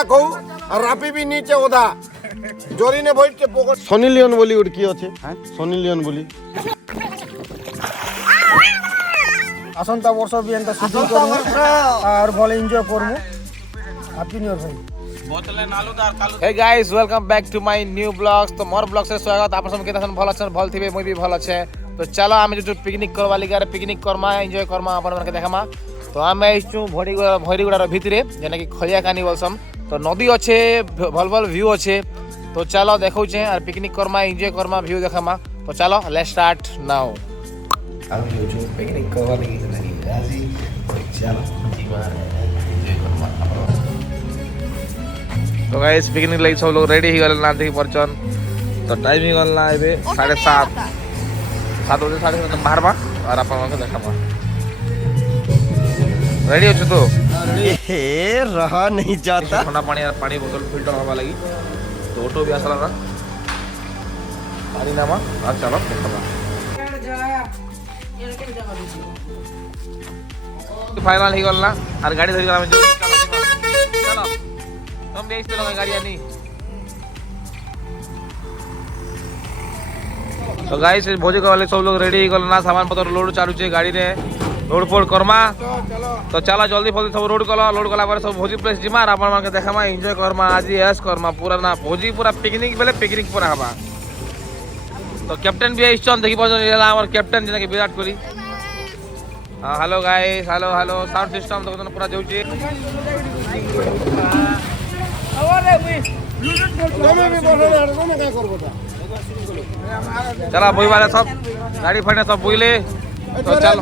ওদা কও আর রাপি বি নিচে ওদা জরিনে বইতে পকড় সনি লিওন বলি ওর কি আছে হ্যাঁ সনি লিওন বলি আসন্তা বর্ষ বি এন্টা শুটিং করমু আর ভাল এনজয় করমু হ্যাপি নিউ ইয়ার ভাই Hey guys, welcome back to my new vlogs. तो मोर ब्लॉग से स्वागत आप सब केतना भल अछन भल थिबे मुई भी भल अच्छे तो चलो आमे जो पिकनिक करवा लिगार पिकनिक करमा एंजॉय करमा अपन मन के देखामा तो आमे आइछु भोरीगुड़ा भितरे जेना कि खलिया कानी बोलसम तो नदी अच्छे भल भल व्यू अच्छे तो चलो देखौ छे और पिकनिक करमा एंजॉय करमा व्यू देखामा तो चलो लेट्स स्टार्ट नाउ आमे जो पिकनिक करवा लगी राजी चलो जीवार एंजॉय करमा तो गाइस पिकनिक लगी सब लोग रेडी ही गल ना देखि परचन तो टाइम ही गल ना एबे 7:30 7 बजे 7:30 बाहरबा और अपन के देखाबा रेडी हो तो ए रहा नहीं जाता ठंडा पानी बोतल फिल्टर हवा लगी तो ऑटो भी आसला ना पानी नामा और चलो देखाबा फाइनल ही गल ना और गाड़ी धरि गला में चलो तुम भी इससे लगा गाड़ी नहीं तो गाइस भोजी वाले सब लोग रेडी गल ना सामान पत्र लोड चालू छे गाड़ी रे लोड फोड करमा तो चला जल्दी फल्दी सब लोड कला पर सब भोजी प्लेस जिमा अपन मन के देखामा एंजॉय करमा आज ऐश करमा पूरा ना भोजी पूरा पिकनिक बेले पिकनिक पूरा हबा तो कैप्टन भी आइछन देखि पजन इला हमर कैप्टन जेना कि विराट कोहली हां hello guys hello hello sound system तो पूरा जाउची चला बोई वाले सब गाड़ी फटे सब बोइले तो चलो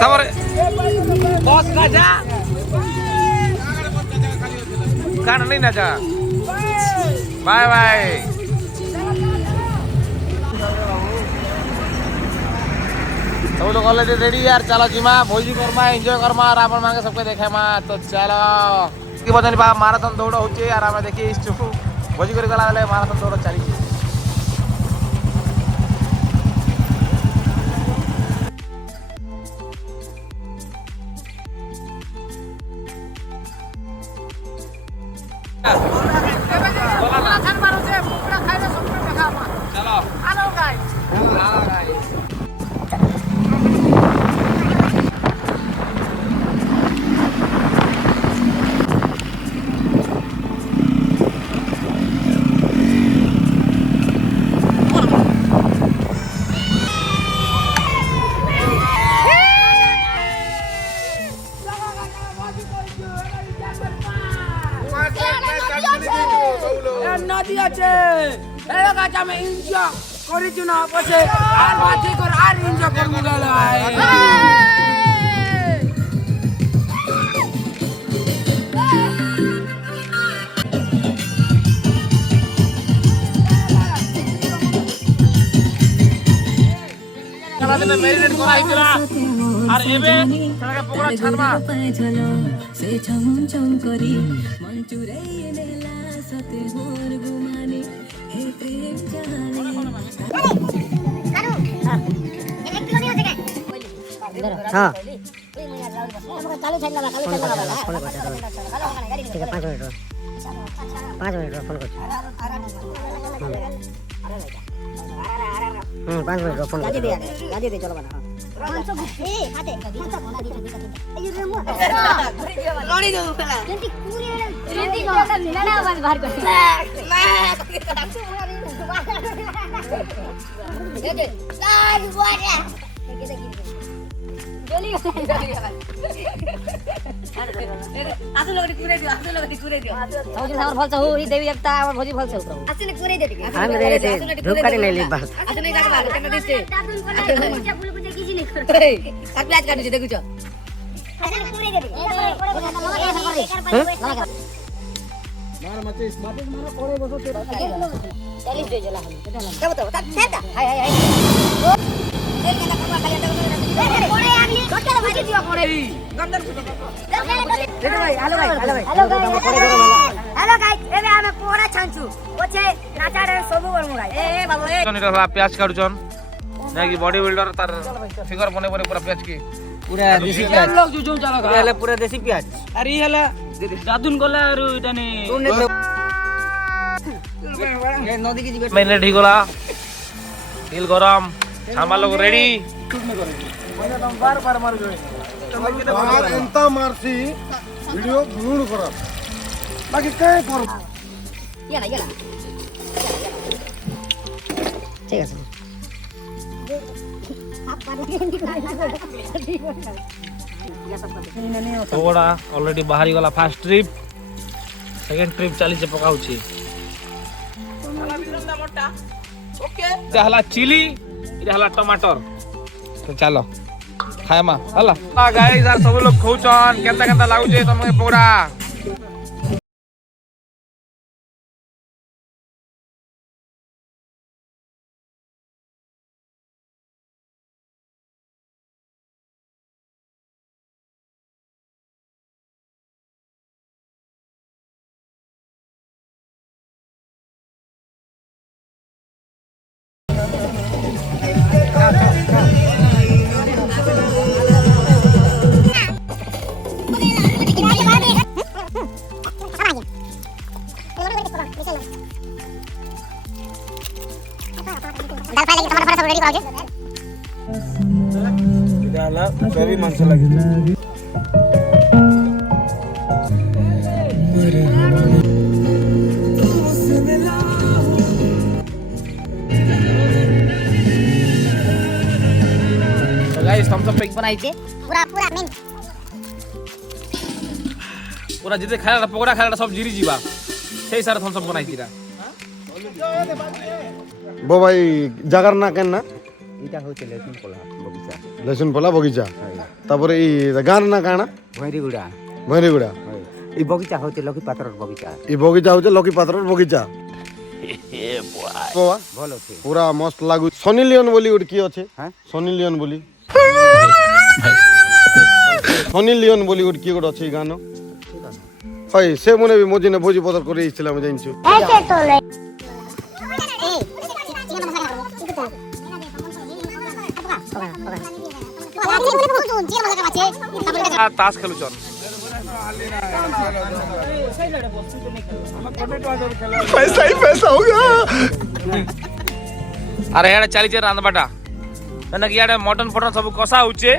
तबर बॉस का जा कान नहीं ना जा बाय बाय सब लोग ऑलरेडी रेडी यार चलो जिमा भोजी करमा एंजॉय करमा और अपन मांगे सबके देखेमा तो चलो की बदन बा मैराथन दौड़ होचे यार हम देखि इछु भोजी कर गला वाले मैराथन दौड़ चली छे चलो हेलो गाइस নদী আছে এর কাছে আমি এনজয় করেছি না বসে আর বাজে কর আর এনজয় করব গেল কালাতে মেরিনেট করা হইছিলা আর এবে তাকে পকড়া ছাড়বা से छम छम करी मन चुराई नेला सते होर गुमानी हे प्रेम जाने हाँ चालू साइड लगा चालू साइड लगा फोन कर ठीक है 5 मिनट 5 मिनट फोन कर 5 मिनट फोन कर गाड़ी दे चलो बना 500 ए हाथे ये रेमो गाड़ी दो पहला जल्दी पूरे जल्दी लड़ा बाहर कर दे लाज बोले जल्दी आसु लोग कुरे दियो सौजी सावर फल छौ ई देवी एकता हमर भोजी फल छौ आसु ने कुरे दे दे हम रे धूप काटे नहीं ली बात आसु नहीं काटे बात कना दिसे पूजा पुल पूजा किसी नहीं कर काट प्याज काट दे देखु छ आसु ने कुरे दे दे मार मत मारो कोड़े बसो 40 दे जला हम क्या बताओ बता हाय हाय हाय तेल का करवा खाली कोड़े आगली घोटे भाजी दियो कोड़े गंदर देखो भाई हेलो भाई हेलो गाइस एबे हमें पोरा छानछु ओछे नाचा डांस सब करमु गाइस ए बाबू ए निरला प्याज काटुचन नाकि बॉडी बिल्डर तार फिगर बने बने पूरा प्याज की पूरा देसी प्याज लोग जो चला पूरा हेला पूरा देसी प्याज अरे हेला जादुन गला अरु इटानी सुनने ये नदी की जीवन मैंने ठीक होला तेल गरम सामान लोग रेडी बार मार जोए আর এন্তা মারছি ভিডিও ব্লুর করা বাকি কে করব येला येला ঠিক আছে পকোড়া অলরেডি বাহারি গলা ফার্স্ট ট্রিপ সেকেন্ড ট্রিপ চালিছে পকাউছি এটা হলা চিলি এটা হলা টমাটর তো চলো খায়মা হলা গাইস আর সব লোক খাউছন কেনতা কেনতা লাগুছে তোমাকে পকোড়া এটা হলো সবই মাংস লাগে तो गाइस थम्स अप पैक बनाइছে पूरा पूरा मेन पूरा जिते खाला पकोड़ा खाला सब जिरी जीवा সেই সারা থম্স আপ বানাইছিরা বো ভাই জাগার না কেন না এটা হচ্ছে লেসুন পোলা বগিচা লেসুন পলা বগিচা তারপরে এই গান না কানা ভৈরিগুড়া ভৈরিগুড়া এই বগিচা হচ্ছে লক্ষ্মী পাত্রর বগিচা এই বগিচা হচ্ছে লক্ষ্মী পাত্রর বগিচা বাবা ভালো আছে পুরা মস্ত লাগু সনি লিওন বলি ওটা কি আছে হ্যাঁ সনি লিওন বলি সনি লিওন বলি ওটা কি আছে এই গান হয় সে মনে বি মজিনে ভোজি পদর করে ইছিলাম জানছো তাস খেলুছন पैसा ही पैसा होगा আরে এড়ে চালিছে রান্দবাটা মানে কি এড়ে মটন ফটন সব কষা হচ্ছে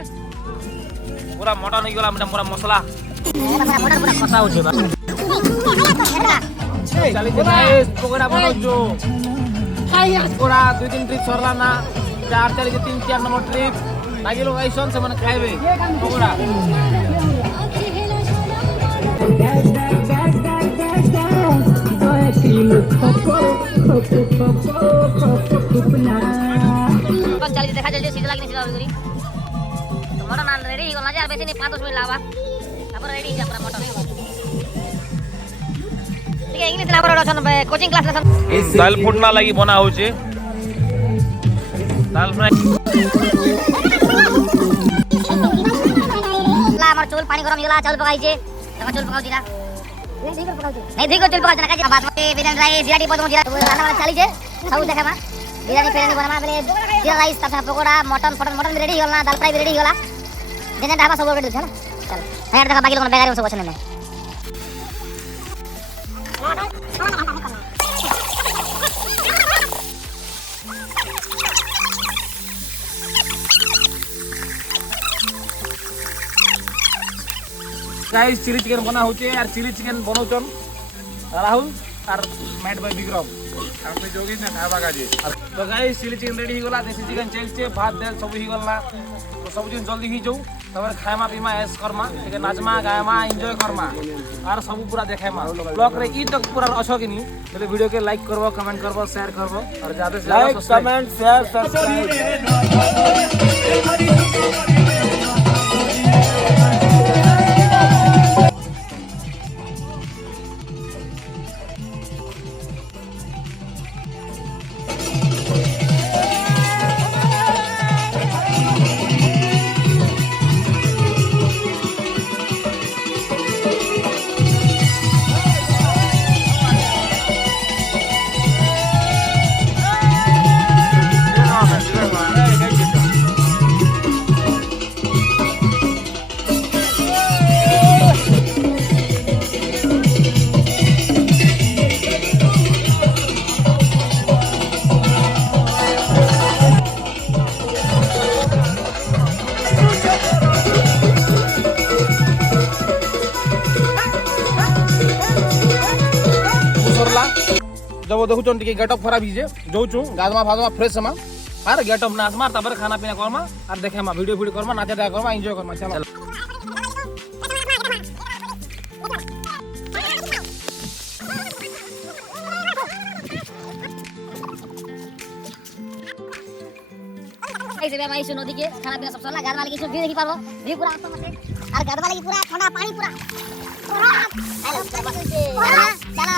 পুরা মটন হই গলা মানে পুরা মশলা কষা হচ্ছে চালিছে গাইস পকোড়া বানাউছো পকোড়া 2-3 ট্রিপ সরলা না চার চালিছে 3-4 নম্বর ট্রিপ লাগিলো গাইস সন মানে খাইবে পকোড়া চালিয়ে দেখা যায় যে সিজা লাগনি সিজা করি তো মটন আন রেডি হই গলা যে আর বেশি নি 5-10 মিনিট লাগবা তারপর রেডি হই যাবে মটন ঠিক আছে ইংলিশ না বড় কোচিং ক্লাস লেসন দাল ফুটনা লাগি বনা হচ্ছে দাল ফ্রাই লা আমার চুল পানি গরম হইলা চাল পকাইছে তারপর চুল পকাও দিলা नहीं देखो चल पका जना बासमती बिरयानी राइस जिराटी पदम जिरा रान्ना वाला चाली छे सब देखामा बिरयानी फेरानी बनामा बेले जिरा राइस ता पकोड़ा मटन फटन मटन रेडी होला दाल फ्राई रेडी होला जेने ढाबा सब रेडी छ ना चल हेड देखा बाकी लोग बेगारी सब बचने नहीं गाइस चिली चिकन बना होचे और चिली चिकन बनाउछन राहुल और मैट बाय विक्रम আপনি যোগী না ঢাবা কাজে तो गाइस चिली चिकन रेडी हो गला देसी चिकन चलছে भात दाल सब ही गला तो सब दिन जल्दी ही जाऊ तबर खायमा पीमा ऐस करमा ठीक है नाचमा गायमा एंजॉय करमा और सब पूरा देखायमा ब्लॉग रे ई तक पूरा अच्छो कि नहीं तो वीडियो के लाइक करबो कमेंट करबो शेयर करबो और ज्यादा से ज्यादा कमेंट शेयर सब्सक्राइब जब वो देखु टी गेटअप खराब हिजे जोचु गाजमा फाजमा फ्रेश समा आर गेटअप नाच मार तापर खाना पीना करमा आर देखे मा वीडियो करमा नाचे देखा करमा एंजॉय करमा चलो ऐसे भी हमारी नदी के खाना पीना सब चला घर वाले की सब व्यू देखी पाबो व्यू पूरा आपको मत और घर वाले की पूरा ठंडा पानी पूरा हेलो चलो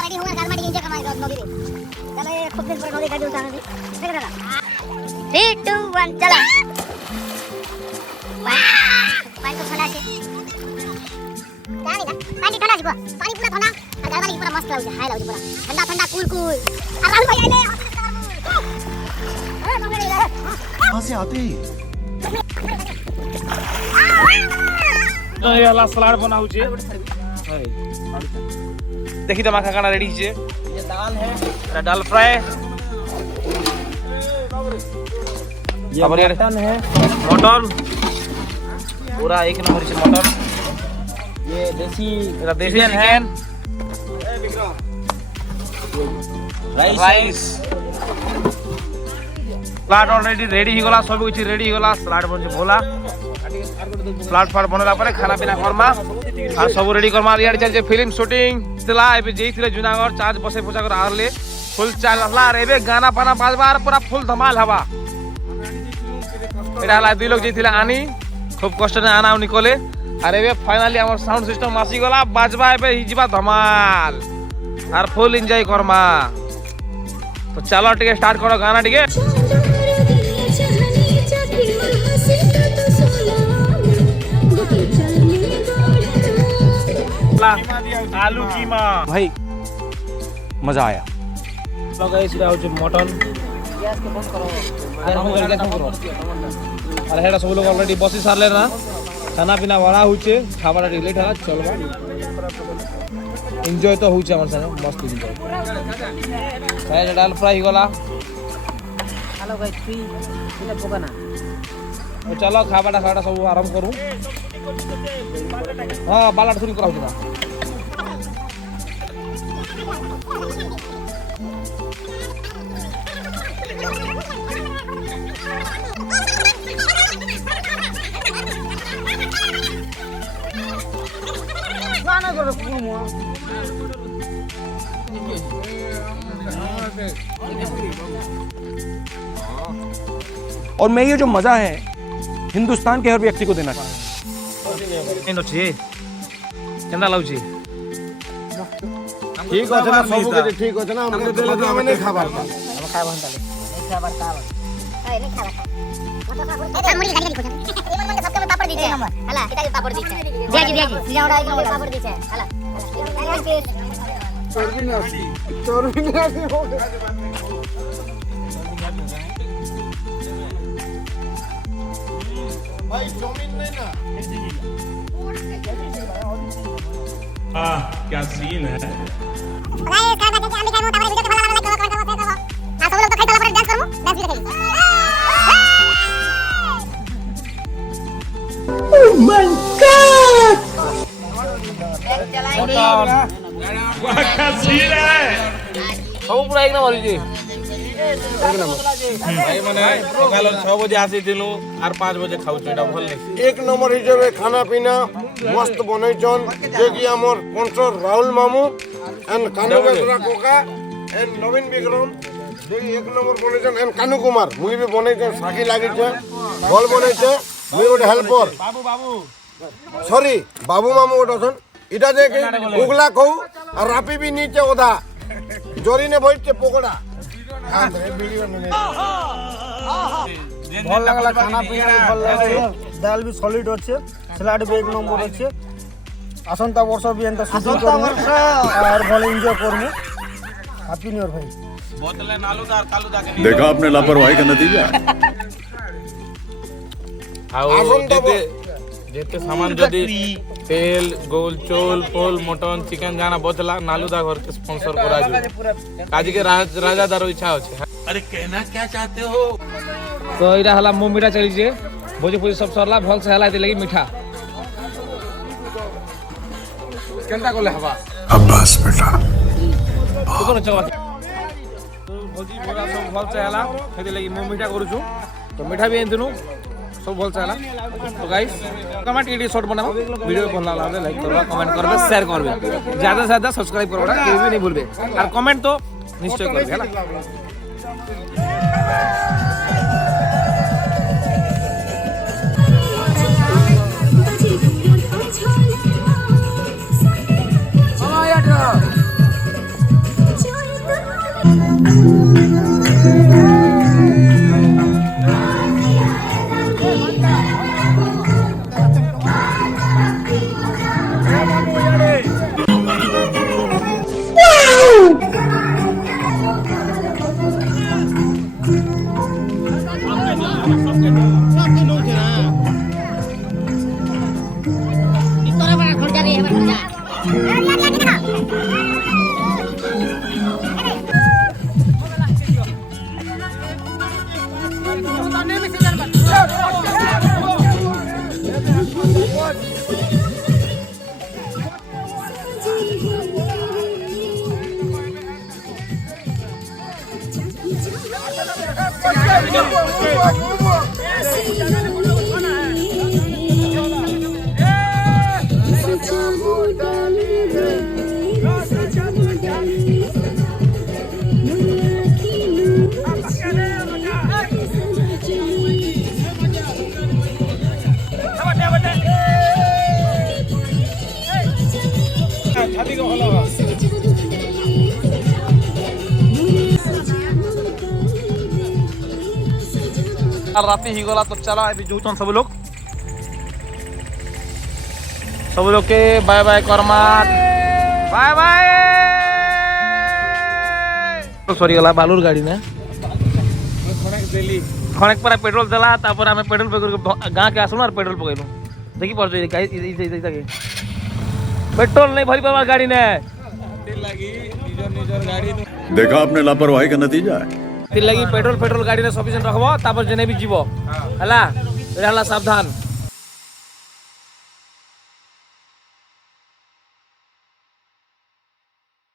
रेडी हो गए घर में एंजॉय करना है नदी रे चलो ये खूब दिन पर नदी का दिवस आने देख दादा 3 2 1 चला पानी तो ठंडा है पानी ठंडा है पानी पूरा ठंडा और घर वाले की पूरा मस्त हो हाय लाउ पूरा ठंडा ठंडा कूल कूल और राहुल भाई आइले कहाँ से आते ही ये वाला सलाद बनाऊ छे देखी त माखा खाना रेडी छे ये दाल है दाल फ्राई ये मटन है, मटन पूरा एक नंबर छे मटन ये देसी chicken rice salad already ready ही गला सब कुछ रेडी ही गला सलाड बन भोला सलाड फाड़ बनला परे खाना पीना करमा आ सब रेडी करमा यार चल फिल्म शूटिंग चला एबे जेइथिले जुनागढ़ चार्ज बसे पोचा कर आरले फुल चालला रेबे गाना पाना बाजबार पूरा फुल धमाल हवा एटा ला दुई लोग जेइथिले आनी खूब कष्ट ने आना निकले अरे बे फाइनली हमर साउंड सिस्टम आसी गला बाजबा एबे हिजबा धमाल आर फुल एंजॉय करमा तो चलो टिके स्टार्ट करो गाना टिके आलू कीमा भाई मजा आया तो गाइस इरा होचे मटन गैस के बंद करो अरे हेडा सब लोग ऑलरेडी बसी सारले ना खाना पीना बड़ा होचे खाबाटा लेट हला चलबा एंजॉय तो होचे हमर संगे मस्त एंजॉय खाए दाल फ्राई गला हेलो गाइस फ्री इधर पोगाना तो चलो खाबाटा खाटा सब आराम करू हां बालाट शुरू कराउ ना और मैं ये जो मजा है हिंदुस्तान के हर व्यक्ति को देना चाहता हूँ। एनो छी केना लाउची ठीक আছে না সব কিছু ঠিক আছে না আমাকে দিলে তো আমি নাই খাবার हम खाए बहन ताले नहीं खाए बता ए नहीं खाए बता ए मुड़ी गाड़ी गाड़ी खोजा ये मन सबके में पापड़ दीचे हला किता पापड़ दीचे दिया जी सिजावड़ा एक नंबर पापड़ दीचे हला चोरबी नहीं आसी हो भाई चाउमीन नहीं ना क्या सीन है गाइस का बात है हम दिखाई मोटा वीडियो के भला वाला लाइक करो कमेंट करो आ सब लोग तो खाई तला पर डांस करो डांस भी देखेंगे ओह माय गॉड क्या सीन है सब पूरा एक नंबर जी भाई माने सकाल 6 बजे आसी दिनु और 5 बजे खाउ एटा भल ले एक नंबर हिसाবে খানা পিনা মস্ত বনাইছন যে কি আমার স্পন্সর রাহুল মামু এন্ড কানু বেসরা কোকা এন্ড নবীন বিক্রম যে এক নম্বর বনাইছন এন্ড কানু কুমার মুই বি বনাইছন সাকি লাগিছে বল বনাইছে মুই ওটা হেল্পার बाबू সরি বাবু মামু ওটা ছন এটা যে কি উগলা কও আর রাপি বি নিচে ওদা জরিনে বইছে পকোড়া ভাল লাগলা খানা পিনা ভাল লাগছে ডাল भी সলিড আছে স্যালাড भी এক নম্বর আছে আসন্তা বর্ষ भी এন্তা শুটিং করব আর ভাল এনজয় করব হ্যাপি নিউ ইয়ার ভাই बोतले नालूदार कालूदार के देखा आपने लापरवाही का नतीजा जेते सामान जदी तेल गोल चोल पोल मटन चिकन जाना बोतला नालूदा घर के स्पॉन्सर करा जो काजी के राजादार इच्छा होचे अरे कहना क्या चाहते हो तो इरा हला मो मीठा चली जे भोजी भोजी सब सरला भल से हला दे लगी मीठा केनता कोले हवा अब्बास बेटा दुकान चला तो भोजी पूरा सब भल से हला हेते लगी मु मीठा करूछु तो मीठा भी एंतनु सब भल से हला तो गाइस कमेंट इडी शॉर्ट बनाओ वीडियो भल लागले लाइक करबा कमेंट करबे शेयर करबे ज्यादा से ज्यादा सब्सक्राइब करबा केउ भी नहीं भूलबे और कमेंट तो निश्चय करबे हला राति ही गला तो चला अभी जोचन सब लोग के बाय बाय कर्मा बाय बाय सॉरी गला बालूर गाड़ी ने खणक पर पेट्रोल देला तापर हमें पेट्रोल पे गां के आसुन और पेट्रोल पकैलु देखि पर पेट्रोल नहीं भरी पर गाड़ी ने गाड़ी देखा आपने लापरवाही का नतीजा है लगी पेट्रोल गाड़ी ने सफिशिएंट रखबो तापर जने भी जीवो हला रहला सावधान।